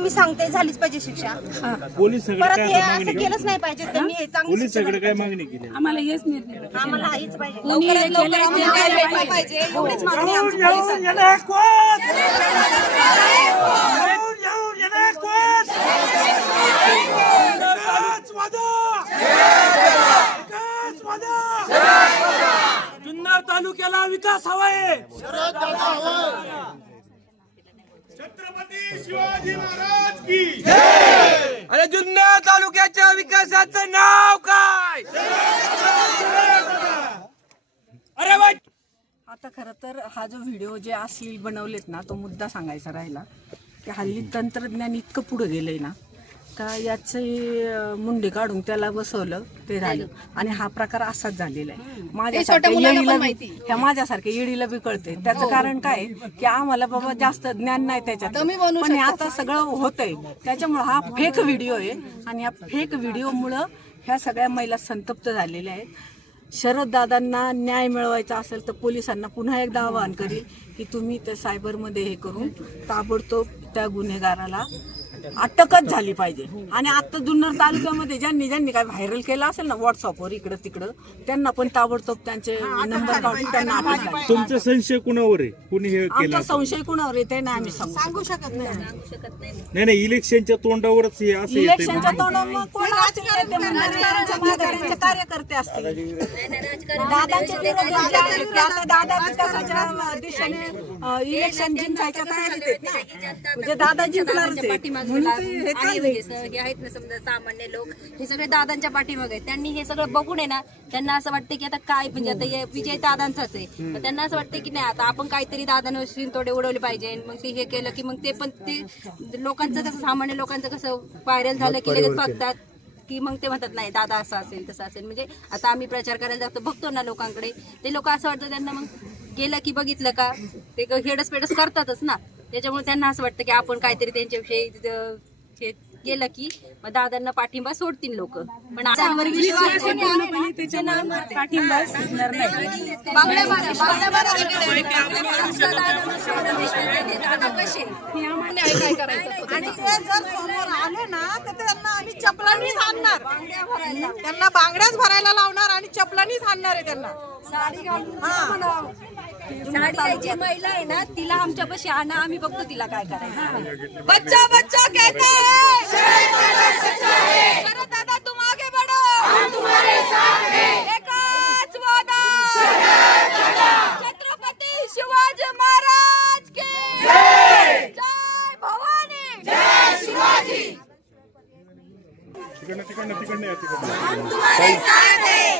मी सांगते झालीच पाहिजे शिक्षा. पोलीस परत काय हे असं मागणी केलंच नाही पाहिजे त्यांनी हे चांगली पोलीस शिक्षा सगळे काय मागणी केली? आम्हाला हेच निर्णय भेटला. आम्हाला हाच पाहिजे. कोणी हे लवकरात लवकर केलंय ते आम्हाला न्याय द्यायला भेटला पाहिजे. पाहिजे. एवढीच मागणी आमची पोलिसांना. जुन्नर तालुक्याला विकास हवाय. छत्रपती शिवाजी महाराज की अरे जुन्नर तालुक्याच्या विकासाचं नाव काय? अरे बाई! आता खरं तर हा जो व्हिडिओ जे अश्लील बनवलेत ना तो मुद्दा सांगायचा राहिला. की हल्ली तंत्रज्ञान इतकं पुढे गेलंय ना का याचे मुंडे काढून त्याला बसवलं ते झालं. आणि हा प्रकार असाच झालेला आहे. माझ्यासारख्या येडीला बी- ह्या माझ्यासारख्या येडीला बी कळते त्याचं कारण काय आहे? की आम्हाला बाबा जास्त ज्ञान नाही त्याच्यात. पण हे आता सगळं होतंय. त्याच्यामुळे हा फेक व्हिडिओ आहे. आणि या फेक व्हिडिओमुळं ह्या सगळ्या महिला संतप्त झालेल्या आहेत. शरद दादांना न्याय मिळवायचा असेल तर पोलिसांना पुन्हा एकदा आवाहन करेल की तुम्ही त्या सायबरमध्ये हे करून ताबडतोब त्या गुन्हेगाराला अटकच झाली पाहिजे. आणि आता जुन्नर तालुक्यामध्ये ज्यांनी ज्यांनी काय व्हायरल केलं असेल ना व्हॉट्सअपवर इकडं तिकडं त्यांना पण ताबडतोब त्यांचे नंबर काढून त्यांना अटक झाली तुमचा संशय कुणावर आहे? कुणी हे केलं आमचा असेल? संशय कुणावर येते ना आम्ही सांगू शकत. नाही. नाही. इलेक्शनच्या तोंडावरच हे असं येतंय. इलेक्शनच्या तोंडावर मग कोण असतील ते म्हणणार त्यांच्या माघारीचे कार्यकर्ते असतील. दादांचे विरोधी जे आहेत, ते आता दादा विकासाच्या दिशेने अं, इलेक्शन जिंकायच्या तयारीत आहेत ना? म्हणजे दादा जिंकणारच. हे. म्हणजे आहेत ना समजा सामान्य लोक हे सगळे दादांच्या पाठीमागे आहेत. त्यांनी हे सगळं बघून आहे ना त्यांना असं वाटतं की आता काय म्हणजे आता हे विजय दादांचाच आहे. त्यांना असं वाटतं की नाही आता आपण काहीतरी दादांवर शिंतोडे उडवले पाहिजे. मग ते हे केलं की मग ते पण ते लोकांचं कसं सामान्य लोकांचं कसं व्हायरल झालं की लगेच बघतात. की मग ते म्हणतात नाही दादा असं असेल तसं असेल. म्हणजे आता आम्ही प्रचार करायला जातो बघतो ना लोकांकडे. ते लोक असं वाटतं त्यांना मग गेलं की बघितलं का? ते हेडस पेडस करतातच ना. त्याच्यामुळे त्यांना असं वाटतं की आपण काहीतरी त्यांच्याविषयी केलं की मग दादांना पाठिंबा सोडतील लोक. पण. पाठिंबा सुटणार नाही. आले ना तर आम्ही चपलानीच आणणार. त्यांना बांगड्याच भरायला लावणार आणि चपलानीच आणणार आहे त्यांना. साडी घालून साडी जी महिला आहे ना तिला आमच्यापाशी आणा आम्ही बघतो तिला काय करायचं. बच्चा बच्चा कहता है करो दादा तुम आगे बढ़ो. हम तुम्हारे साथ हैं एकच वादा. छत्रपती शिवाजी महाराज की. जय जय भवानी. जय शिवाजी तिकडनं तिकडनं तिकडनं या तिकडनं. हम तुम्हारे साथ हैं.